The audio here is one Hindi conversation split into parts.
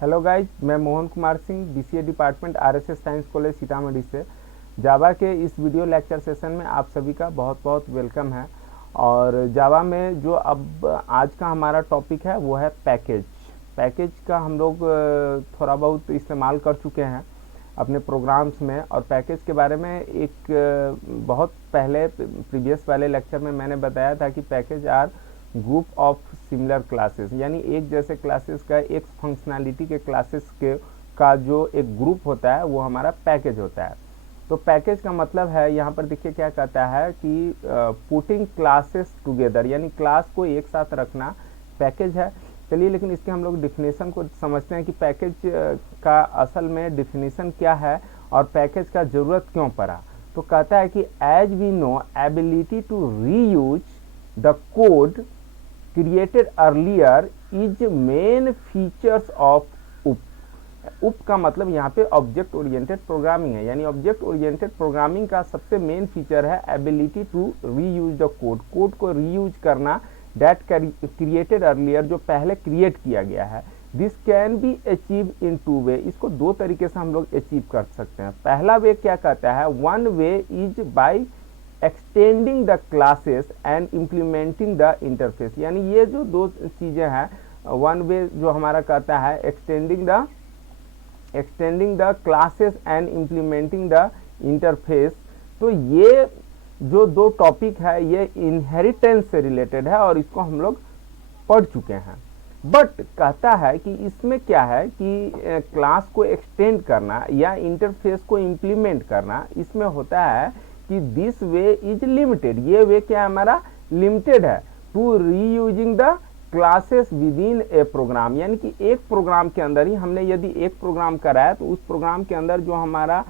हेलो गाइज, मैं Mohan Kumar Singh, BCA department RSS science college Sitamarhi से। जावा के इस वीडियो लेक्चर सेशन में आप सभी का बहुत बहुत वेलकम है। और जावा में जो अब आज का हमारा टॉपिक है वो है पैकेज। पैकेज का हम लोग थोड़ा बहुत इस्तेमाल कर चुके हैं अपने प्रोग्राम्स में। और पैकेज के बारे में एक बहुत पहले प्रीवियस वाले लेक्चर में मैंने बताया था कि package are group of similar classes, यानी एक जैसे क्लासेस का एक फंक्शनैलिटी के क्लासेस के का जो एक ग्रुप होता है वो हमारा पैकेज होता है। तो पैकेज का मतलब है, यहाँ पर देखिए क्या कहता है कि पुटिंग क्लासेस टुगेदर, यानी क्लास को एक साथ रखना पैकेज है। चलिए लेकिन इसके हम लोग डिफिनेशन को समझते हैं कि पैकेज का असल में डिफिनेशन क्या है और पैकेज का ज़रूरत क्यों पड़ा। तो कहता है कि as we know ability to reuse the code created earlier is main features of UP का मतलब यहाँ पे ऑब्जेक्ट ओरिएंटेड प्रोग्रामिंग है, यानी ऑब्जेक्ट ओरिएंटेड प्रोग्रामिंग का सबसे मेन फीचर है ability to reuse the code, code को रीयूज करना दैट क्रिएटेड अर्लियर, जो पहले क्रिएट किया गया है। This can be achieve in two way, इसको दो तरीके से हम लोग अचीव कर सकते हैं। पहला वे क्या कहता है, one way is by extending the classes and implementing the interface, यानी ये जो दो चीज़ें हैं, वन वे जो हमारा कहता है extending the classes and implementing the interface. तो ये जो दो टॉपिक है ये इनहेरिटेंस से रिलेटेड है और इसको हम लोग पढ़ चुके हैं। बट कहता है कि इसमें क्या है कि क्लास को एक्सटेंड करना या इंटरफेस को इम्प्लीमेंट करना, इसमें होता है कि दिस वे इज लिमिटेड, ये वे क्या हमारा लिमिटेड है to reusing the classes within a program, यानी कि एक प्रोग्राम के अंदर ही हमने यदि एक प्रोग्राम कराया तो उस प्रोग्राम के अंदर जो हमारा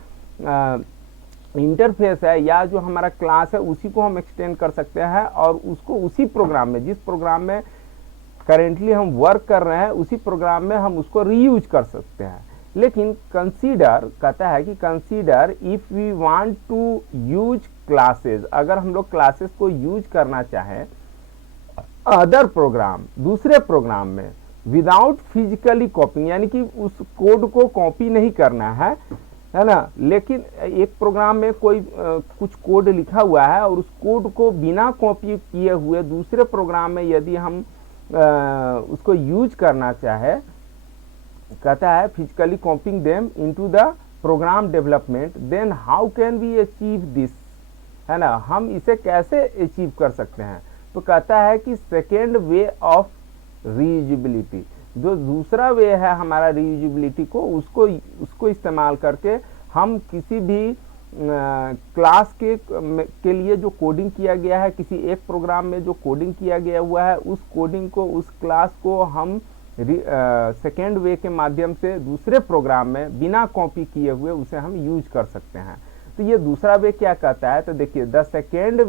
इंटरफेस है या जो हमारा क्लास है उसी को हम एक्सटेंड कर सकते हैं और उसको उसी प्रोग्राम में, जिस प्रोग्राम में करेंटली हम वर्क कर रहे हैं उसी प्रोग्राम में हम उसको रीयूज कर सकते हैं। लेकिन कंसीडर कहता है कि consider if we want to use classes, अगर हम लोग क्लासेस को यूज करना चाहें अदर प्रोग्राम, दूसरे प्रोग्राम में, विदाउट फिजिकली कॉपिंग, यानी कि उस कोड को कॉपी नहीं करना है ना, लेकिन एक प्रोग्राम में कोई कुछ कोड लिखा हुआ है और उस कोड को बिना कॉपी किए हुए दूसरे प्रोग्राम में यदि हम उसको यूज करना चाहे, कहता है physically copying them into the program development, then how can we achieve this, है ना, हम इसे कैसे अचीव कर सकते हैं। तो कहता है कि सेकेंड वे ऑफ रीयूजिबिलिटी, जो दूसरा वे है हमारा रीयूजिबिलिटी को, उसको इस्तेमाल करके हम किसी भी क्लास के लिए जो कोडिंग किया गया है, किसी एक प्रोग्राम में जो कोडिंग किया गया हुआ है, उस कोडिंग को, उस क्लास को हम सेकेंड वे के माध्यम से दूसरे प्रोग्राम में बिना कॉपी किए हुए उसे हम यूज कर सकते हैं। तो ये दूसरा वे क्या कहता है, तो देखिए the second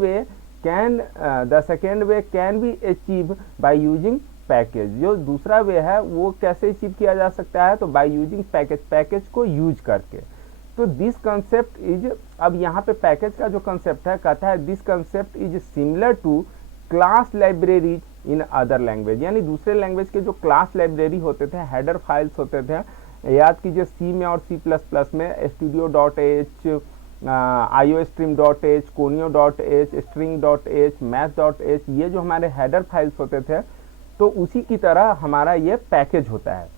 way can be achieve by using package. जो दूसरा वे है वो कैसे अचीव किया जा सकता है, तो बाय यूजिंग पैकेज, पैकेज को यूज करके। तो दिस कंसेप्ट इज, अब यहाँ पे पैकेज का जो कंसेप्ट है कहता है this concept is similar to class libraries in other language, यानी दूसरे लैंग्वेज के जो क्लास लाइब्रेरी होते थे, हेडर फाइल्स होते थे, याद कीजिए सी में और C++ में studio.h, iostream.h, conio.h, string.h, math.h, ये जो हमारे हेडर फाइल्स होते थे, तो उसी की तरह हमारा ये पैकेज होता है।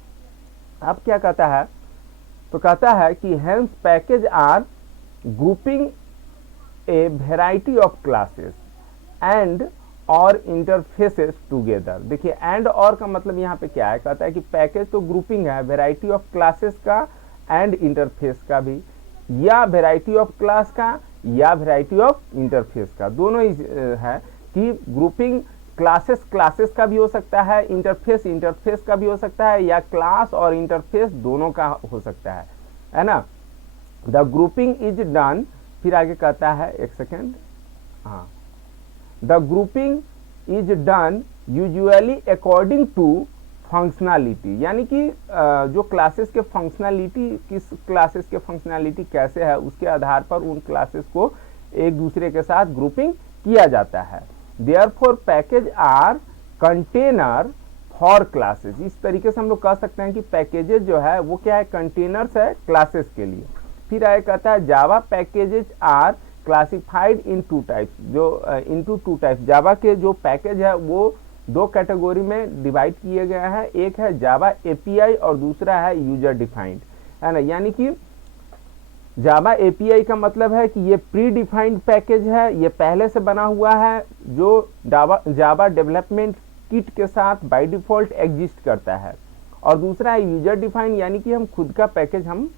अब क्या कहता है, तो कहता है कि hence package are grouping a variety of classes and और इंटरफेसेस टुगेदर। देखिए एंड और का मतलब यहाँ पे क्या है, कहता है कि पैकेज तो ग्रुपिंग है वेराइटी ऑफ क्लासेस का एंड इंटरफेस का भी, या वेराइटी ऑफ क्लास का या वेराइटी ऑफ इंटरफेस का, दोनों ही है कि ग्रुपिंग क्लासेस का भी हो सकता है, इंटरफेस का भी हो सकता है, या क्लास और इंटरफेस दोनों का हो सकता है ना। द ग्रुपिंग इज डन, फिर आगे कहता है, एक सेकेंड, हाँ, the grouping is done usually according to functionality, यानी कि जो क्लासेस के फंक्शनैलिटी, किस क्लासेस के फंक्शनैलिटी कैसे है उसके आधार पर उन क्लासेस को एक दूसरे के साथ ग्रुपिंग किया जाता है। Therefore package are container for classes. इस तरीके से हम लोग कह सकते हैं कि पैकेजेस जो है वो क्या है, कंटेनर्स है क्लासेस के लिए। फिर आगे कहता है Java packages are classified in two types, जो इनटू टू टाइप्स, जावा के जो पैकेज है वो दो कैटेगरी में डिवाइड किए गए हैं। एक है जावा एपीआई और दूसरा है यूजर डिफाइंड, है ना। यानी कि जावा एपीआई का मतलब है कि ये प्री डिफाइंड पैकेज है, ये पहले से बना हुआ है, जो जावा डेवलपमेंट किट के साथ बाय डिफॉल्ट एग्जिस्ट करता है। और दूसरा है यूजर डिफाइंड, यानी कि हम खुद का पैकेज हम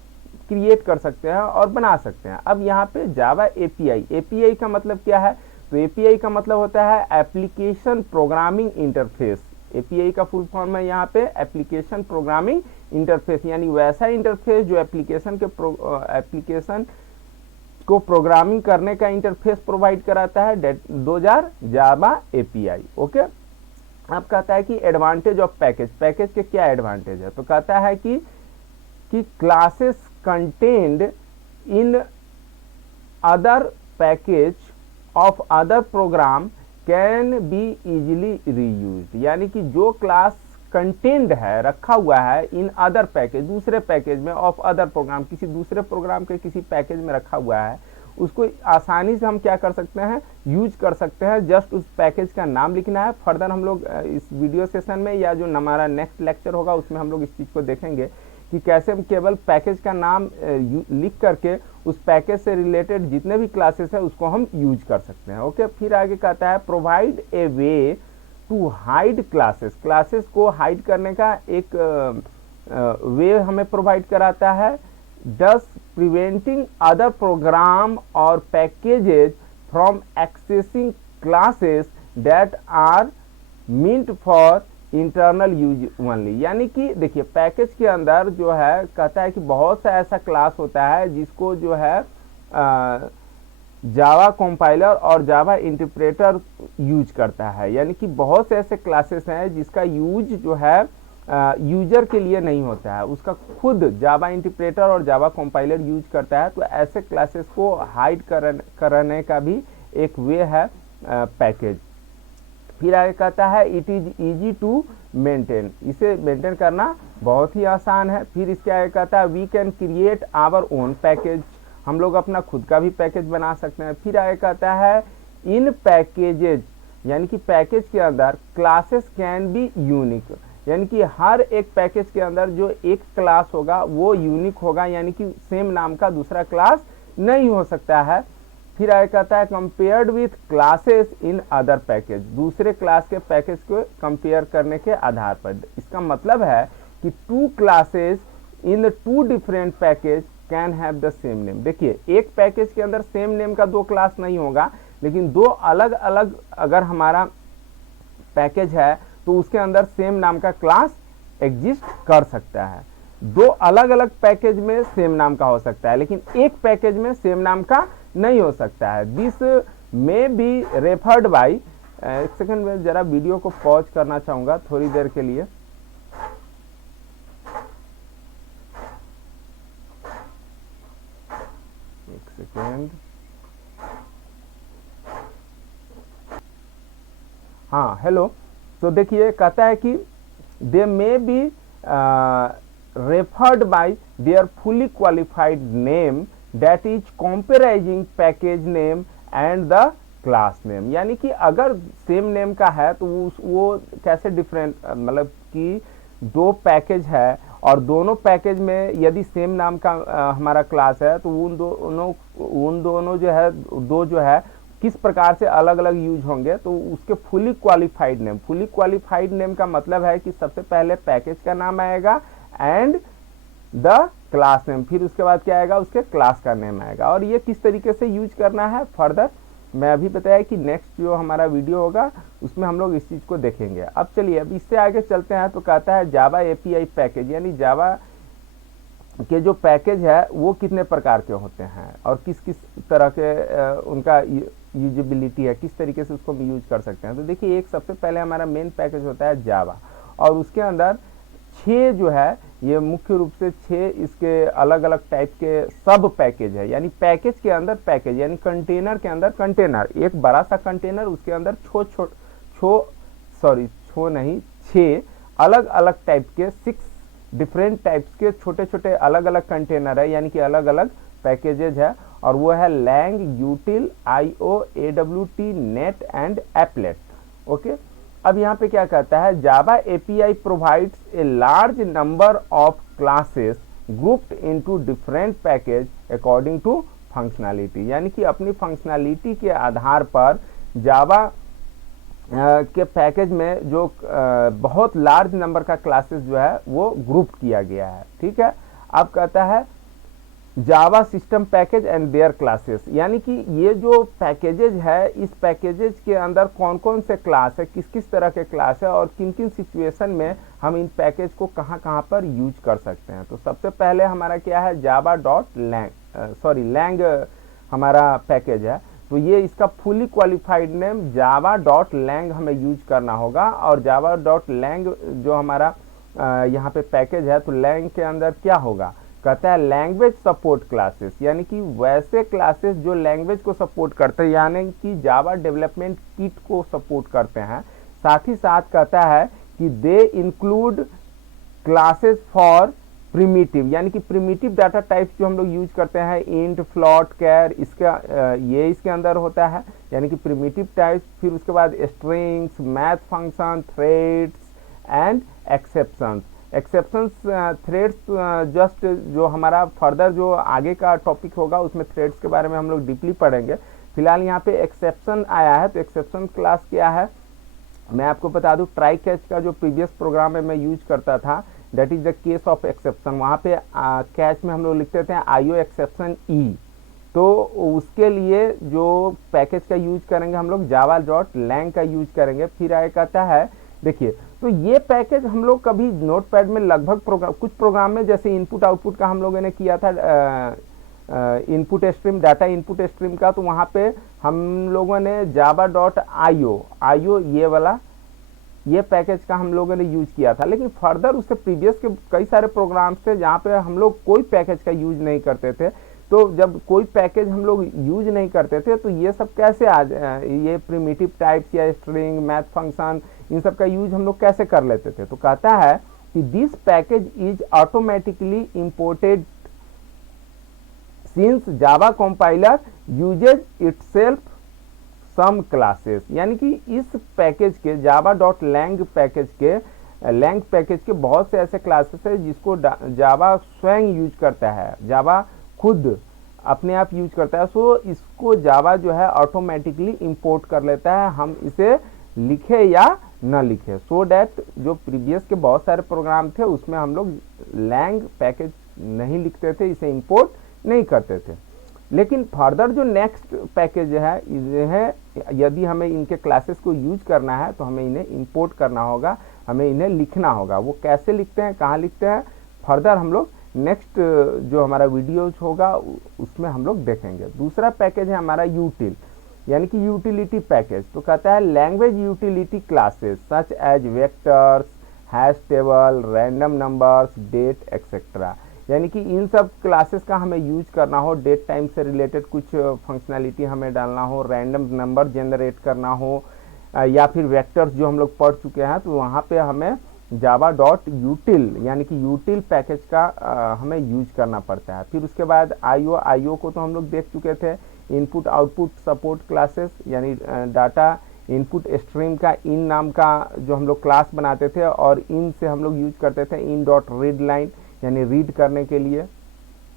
क्रिएट कर सकते हैं और बना सकते हैं। अब यहाँ पे जावा एपीआई, एपीआई का मतलब क्या है, तो एपीआई का मतलब होता है एप्लीकेशन प्रोग्रामिंग इंटरफेस। एपीआई का फुल फॉर्म है यहाँ पे एप्लीकेशन प्रोग्रामिंग इंटरफेस, यानी वैसा इंटरफेस जो एप्लीकेशन को प्रोग्रामिंग करने का इंटरफेस प्रोवाइड कराता है, those are Java API. Okay, अब कहता है कि एडवांटेज ऑफ पैकेज, पैकेज के क्या एडवांटेज है, तो कहता है कि classes contained in other package of other program can be easily reused, यानी कि जो क्लास कंटेंट है, रखा हुआ है इन अदर पैकेज, दूसरे पैकेज में, ऑफ अदर प्रोग्राम, किसी दूसरे प्रोग्राम के किसी पैकेज में रखा हुआ है, उसको आसानी से हम क्या कर सकते हैं, यूज कर सकते हैं। जस्ट उस पैकेज का नाम लिखना है। फर्दर हम लोग इस वीडियो सेशन में या जो हमारा नेक्स्ट लेक्चर होगा उसमें हम लोग इस चीज़ को देखेंगे कि कैसे हम केवल पैकेज का नाम लिख करके उस पैकेज से रिलेटेड जितने भी क्लासेस है उसको हम यूज कर सकते हैं। ओके, फिर आगे कहता है provide a way to hide classes, classes को हाइड करने का एक वे हमें प्रोवाइड कराता है। thus preventing other program or packages from accessing classes that are meant for internal use only, यानी कि देखिए पैकेज के अंदर जो है कहता है कि बहुत सा ऐसा क्लास होता है जिसको जो है जावा कंपाइलर और जावा इंटरप्रेटर यूज करता है, यानी कि बहुत से ऐसे क्लासेस हैं जिसका यूज जो है यूजर के लिए नहीं होता है, उसका खुद जावा इंटरप्रेटर और जावा कंपाइलर यूज करता है। तो ऐसे क्लासेस को हाइड करने का भी एक वे है पैकेज। फिर आगे कहता है it is easy to maintain, इसे मेंटेन करना बहुत ही आसान है। फिर इसके आगे कहता है we can create our own package, हम लोग अपना खुद का भी पैकेज बना सकते हैं। फिर आगे कहता है इन पैकेजेज, यानी कि पैकेज के अंदर क्लासेस कैन बी यूनिक, यानी कि हर एक पैकेज के अंदर जो एक क्लास होगा वो यूनिक होगा, यानी कि सेम नाम का दूसरा क्लास नहीं हो सकता है। फिर आगे कहता है compared with classes in other package, दूसरे क्लास के पैकेज को कंपेयर करने के आधार पर। इसका मतलब है कि two classes in two different package can have the same name. देखिए एक पैकेज के अंदर सेम नेम का दो क्लास नहीं होगा, लेकिन दो अलग अलग अगर हमारा पैकेज है तो उसके अंदर सेम नाम का क्लास एग्जिस्ट कर सकता है। दो अलग अलग पैकेज में सेम नाम का हो सकता है, लेकिन एक पैकेज में सेम नाम का नहीं हो सकता है। This may be referred by, एक सेकंड में जरा वीडियो को पॉज करना चाहूंगा थोड़ी देर के लिए। एक सेकंड, हाँ हेलो। तो देखिए कहता है कि they may be referred by their fully qualified name that is comprising package name and the class name, यानी कि अगर सेम नेम का है तो वो कैसे डिफरेंट, मतलब कि दो पैकेज है और दोनों पैकेज में यदि सेम नाम का हमारा क्लास है तो उन दोनों जो है दो जो है किस प्रकार से अलग अलग यूज होंगे। तो उसके fully qualified name, fully qualified name का मतलब है कि सबसे पहले पैकेज का नाम आएगा एंड द क्लास नेम, फिर उसके बाद क्या आएगा, उसके क्लास का नेम आएगा। और ये किस तरीके से यूज करना है फर्दर मैं अभी बताया कि नेक्स्ट जो हमारा वीडियो होगा उसमें हम लोग इस चीज को देखेंगे। अब चलिए अब इससे आगे चलते हैं। तो कहता है जावा एपीआई पैकेज, यानी जावा के जो पैकेज है वो कितने प्रकार के होते हैं और किस किस तरह के उनका यूजेबिलिटी है, किस तरीके से उसको हम यूज कर सकते हैं। तो देखिए एक सबसे पहले हमारा मेन पैकेज होता है जावा, और उसके अंदर 6 जो है ये मुख्य रूप से 6 इसके अलग अलग टाइप के सब पैकेज है, यानी पैकेज के अंदर पैकेज, यानी कंटेनर के अंदर कंटेनर, एक बड़ा सा कंटेनर उसके अंदर 6 अलग अलग टाइप के 6 डिफरेंट टाइप्स के छोटे छोटे अलग अलग कंटेनर है, यानी कि अलग अलग पैकेजेज है, और वो है lang, util, IO, AWT, net and applet. Okay, अब यहाँ पे क्या कहता है, Java API provides a large number of classes grouped into different package according to functionality, यानी कि अपनी फंक्शनैलिटी के आधार पर जावा के पैकेज में जो बहुत लार्ज नंबर का क्लासेस जो है वो ग्रुप किया गया है। ठीक है, अब कहता है Java system package and their classes, यानी कि ये जो पैकेजेज है, इस पैकेजेज के अंदर कौन कौन से क्लास है, किस किस तरह के क्लास है, और किन किन सिचुएशन में हम इन पैकेज को कहाँ कहाँ पर यूज कर सकते हैं। तो सबसे पहले हमारा क्या है, जावा डॉट लैंग हमारा पैकेज है, तो ये इसका fully qualified name Java dot lang हमें यूज करना होगा। और जावा डॉट लैंग जो हमारा यहाँ पे पैकेज है, तो लैंग के अंदर क्या होगा, कहता है लैंग्वेज सपोर्ट क्लासेस, यानी कि वैसे क्लासेस जो लैंग्वेज को सपोर्ट करते हैं, यानी कि जावा डेवलपमेंट किट को सपोर्ट करते हैं। साथ ही साथ कहता है कि they include classes for primitive, यानी कि प्रिमिटिव डाटा टाइप्स जो हम लोग यूज करते हैं, इंट, फ्लॉट, कैर, इसका ये इसके अंदर होता है, यानी कि प्रिमिटिव टाइप्स। फिर उसके बाद strings, math function, threads and exceptions. Exceptions, threads just जो हमारा फर्दर जो आगे का टॉपिक होगा उसमें थ्रेड्स के बारे में हम लोग डीपली पढ़ेंगे। फिलहाल यहाँ पे एक्सेप्शन आया है, तो एक्सेप्शन क्लास क्या है मैं आपको बता दूं, ट्राई कैच का जो प्रीवियस प्रोग्राम में मैं यूज करता था, that is the case of exception. वहाँ पे कैच में हम लोग लिखते थे IO एक्सेप्शन E, तो उसके लिए जो पैकेज का यूज करेंगे हम लोग जावा डॉट लैंग का यूज करेंगे। फिर आगे कहता है, देखिए तो ये पैकेज हम लोग कभी नोटपैड में लगभग कुछ प्रोग्राम में, जैसे इनपुट आउटपुट का हम लोगों ने किया था, input stream, data input stream का, तो वहाँ पे हम लोगों ने जावा डॉट IO ये वाला ये पैकेज का हम लोगों ने यूज किया था। लेकिन फर्दर उससे प्रीवियस के कई सारे प्रोग्राम्स थे जहाँ पे हम लोग कोई पैकेज का यूज नहीं करते थे। तो जब कोई पैकेज हम लोग यूज नहीं करते थे तो ये सब कैसे ये प्रिमिटिव टाइप्स या स्ट्रिंग, मैथ फंक्शन, इन सब का यूज हम लोग कैसे कर लेते थे। तो कहता है कि this package is automatically imported since Java compiler uses itself some classes, यानी कि इस पैकेज के जावा डॉट लैंग पैकेज के बहुत से ऐसे क्लासेस है जिसको जावा स्वयं यूज करता है, जावा खुद अपने आप यूज करता है। सो इसको जावा जो है ऑटोमेटिकली इंपोर्ट कर लेता है, हम इसे लिखे या न लिखे, सो डैट जो प्रीवियस के बहुत सारे प्रोग्राम थे उसमें हम लोग लैंग पैकेज नहीं लिखते थे, इसे इंपोर्ट नहीं करते थे। लेकिन फर्दर जो नेक्स्ट पैकेज है यदि हमें इनके क्लासेस को यूज करना है तो हमें इन्हें इंपोर्ट करना होगा, हमें इन्हें लिखना होगा। वो कैसे लिखते हैं, कहाँ लिखते हैं, फर्दर हम लोग नेक्स्ट जो हमारा वीडियोज होगा उसमें हम लोग देखेंगे। दूसरा पैकेज है हमारा यूटिल, यानी कि यूटिलिटी पैकेज। तो कहता है language utility classes such as vectors, hash table, random numbers, date etcetera, यानी कि इन सब क्लासेस का हमें यूज करना हो, डेट टाइम से रिलेटेड कुछ फंक्शनैलिटी हमें डालना हो, रैंडम नंबर जनरेट करना हो, या फिर वेक्टर्स जो हम लोग पढ़ चुके हैं, तो वहाँ पे हमें जावा डॉट यूटिल यानी कि यूटिल पैकेज का हमें यूज करना पड़ता है। फिर उसके बाद IO को तो हम लोग देख चुके थे, इनपुट आउटपुट सपोर्ट क्लासेस, यानी डाटा इनपुट स्ट्रीम का इन नाम का जो हम लोग क्लास बनाते थे और इन से हम लोग यूज करते थे इन डॉट रीड लाइन, यानी रीड करने के लिए,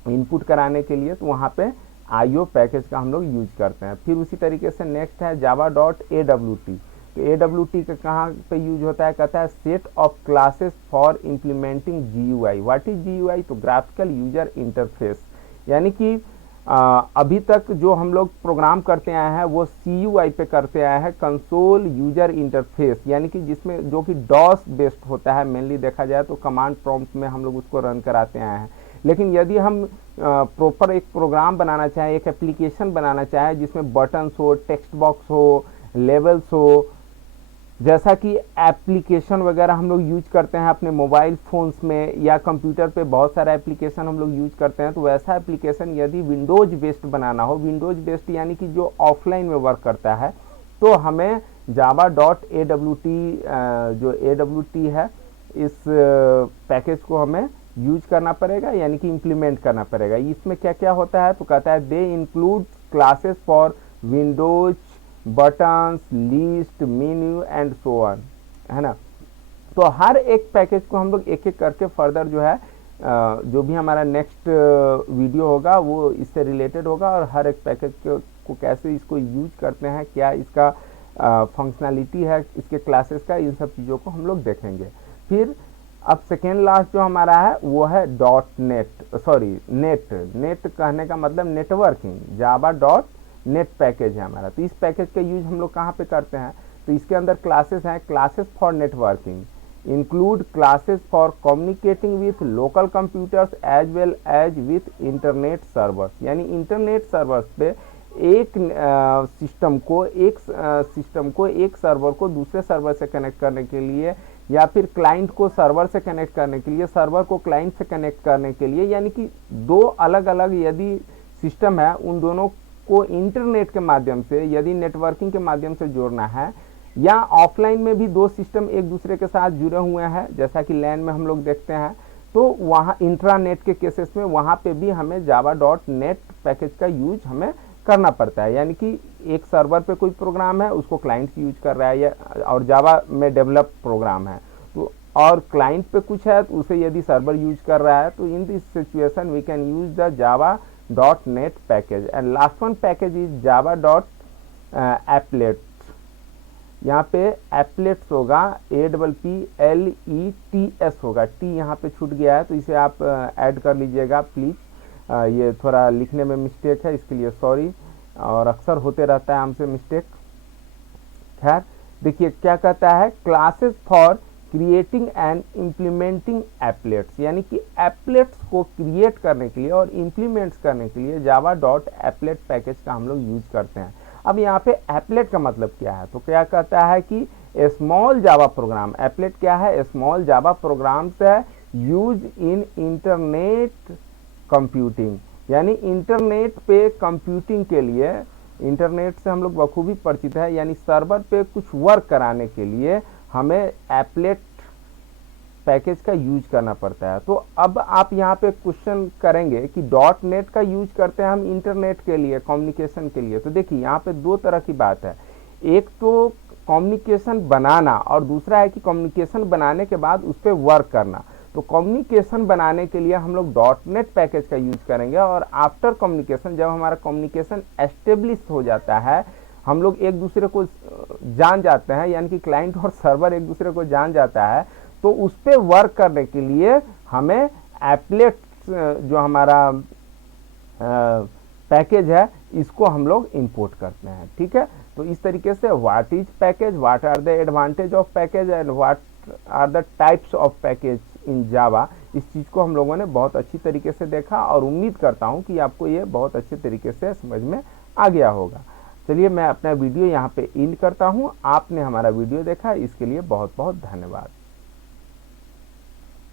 इनपुट कराने के लिए, तो वहाँ पे IO पैकेज का हम लोग यूज करते हैं। फिर उसी तरीके से नेक्स्ट है जावा डॉट AWT। तो AWT का कहाँ पे यूज होता है, कहता है set of classes for implementing GUI। What is GUI, तो ग्राफिकल यूजर इंटरफेस, यानी कि अभी तक जो हम लोग प्रोग्राम करते आए हैं वो CUI पे करते आए हैं, कंसोल यूजर इंटरफेस, यानी कि जिसमें जो कि डॉस बेस्ड होता है, मेनली देखा जाए तो कमांड प्रॉम्प्ट में हम लोग उसको रन कराते आए हैं। लेकिन यदि हम प्रॉपर एक प्रोग्राम बनाना चाहें, एक एप्लीकेशन बनाना चाहें जिसमें बटन्स हो, टेक्स्ट बॉक्स हो, लेवल्स हो, जैसा कि एप्लीकेशन वगैरह हम लोग यूज करते हैं अपने मोबाइल फ़ोन्स में या कंप्यूटर पे बहुत सारा एप्लीकेशन हम लोग यूज करते हैं, तो वैसा एप्लीकेशन यदि विंडोज बेस्ड बनाना हो, विंडोज बेस्ड यानी कि जो ऑफलाइन में वर्क करता है, तो हमें जावा डॉट AWT जो AWT है इस पैकेज को हमें यूज करना पड़ेगा, यानी कि इम्प्लीमेंट करना पड़ेगा। इसमें क्या क्या होता है, तो कहता है they include classes for Windows, buttons, list, menu and so on, है ना। तो हर एक पैकेज को हम लोग एक एक करके फर्दर जो है जो भी हमारा नेक्स्ट वीडियो होगा वो इससे रिलेटेड होगा, और हर एक पैकेज को कैसे इसको यूज करते हैं, क्या इसका फंक्शनैलिटी है, इसके क्लासेस का, इन सब चीज़ों को हम लोग देखेंगे। फिर अब सेकेंड लास्ट जो हमारा है वो है नेट कहने का मतलब नेटवर्किंग, जावा डॉट नेट पैकेज है हमारा। तो इस पैकेज का यूज हम लोग कहाँ पे करते हैं, तो इसके अंदर क्लासेस हैं, classes for networking include classes for communicating with local computers as well as with internet servers, यानी इंटरनेट सर्वर्स पे एक सिस्टम को एक सर्वर को दूसरे सर्वर से कनेक्ट करने के लिए, या फिर क्लाइंट को सर्वर से कनेक्ट करने के लिए, सर्वर को क्लाइंट से कनेक्ट करने के लिए, यानी कि दो अलग अलग यदि सिस्टम है उन दोनों को इंटरनेट के माध्यम से, यदि नेटवर्किंग के माध्यम से जोड़ना है, या ऑफलाइन में भी दो सिस्टम एक दूसरे के साथ जुड़े हुए हैं, जैसा कि लैन में हम लोग देखते हैं, तो वहाँ इंट्रानेट के केसेस में वहाँ पे भी हमें जावा डॉट नेट पैकेज का यूज हमें करना पड़ता है। यानी कि एक सर्वर पे कोई प्रोग्राम है उसको क्लाइंट यूज कर रहा है, या और जावा में डेवलप प्रोग्राम है तो, और क्लाइंट पे कुछ है तो उसे यदि सर्वर यूज कर रहा है, तो in this situation we can use the Java dot net package. And last one package is Java dot applet. यहाँ पे एप्लेट्स होगा, APPLETS होगा, टी यहाँ पे छूट गया है तो इसे आप ऐड कर लीजिएगा प्लीज़। ये थोड़ा लिखने में मिस्टेक है, इसके लिए सॉरी, और अक्सर होते रहता है हमसे मिस्टेक। खैर देखिए क्या कहता है, classes for creating and implementing एप्लेट्स, यानी कि एप्लेट्स को क्रिएट करने के लिए और इम्प्लीमेंट्स करने के लिए जावा डॉट एप्लेट पैकेज का हम लोग यूज करते हैं। अब यहाँ पे एप्लेट का मतलब क्या है, तो क्या कहता है कि स्मॉल जावा प्रोग्राम, एप्लेट क्या है, स्मॉल जावा प्रोग्राम्स है यूज इन इंटरनेट कंप्यूटिंग, यानी इंटरनेट पे कंप्यूटिंग के लिए, इंटरनेट से हम लोग बखूबी परिचित है, यानी सर्वर पे कुछ वर्क कराने के लिए हमें एप्लेट पैकेज का यूज करना पड़ता है। तो अब आप यहाँ पे क्वेश्चन करेंगे कि डॉट नेट का यूज करते हैं हम इंटरनेट के लिए, कम्युनिकेशन के लिए। तो देखिए यहाँ पे दो तरह की बात है, एक तो कम्युनिकेशन बनाना और दूसरा है कि कम्युनिकेशन बनाने के बाद उस पर वर्क करना। तो कम्युनिकेशन बनाने के लिए हम लोग डॉट नेट पैकेज का यूज करेंगे, और आफ्टर कम्युनिकेशन, जब हमारा कम्युनिकेशन एस्टेब्लिश हो जाता है, हम लोग एक दूसरे को जान जाते हैं, यानी कि क्लाइंट और सर्वर एक दूसरे को जान जाता है, तो उस पर वर्क करने के लिए हमें एप्लेट जो हमारा पैकेज है इसको हम लोग इंपोर्ट करते हैं। ठीक है, तो इस तरीके से what is package, what are the advantage of package and what are the types of package in Java, इस चीज़ को हम लोगों ने बहुत अच्छी तरीके से देखा, और उम्मीद करता हूं कि आपको ये बहुत अच्छे तरीके से समझ में आ गया होगा। चलिए मैं अपना वीडियो यहाँ पे एंड करता हूँ। आपने हमारा वीडियो देखा, इसके लिए बहुत बहुत धन्यवाद।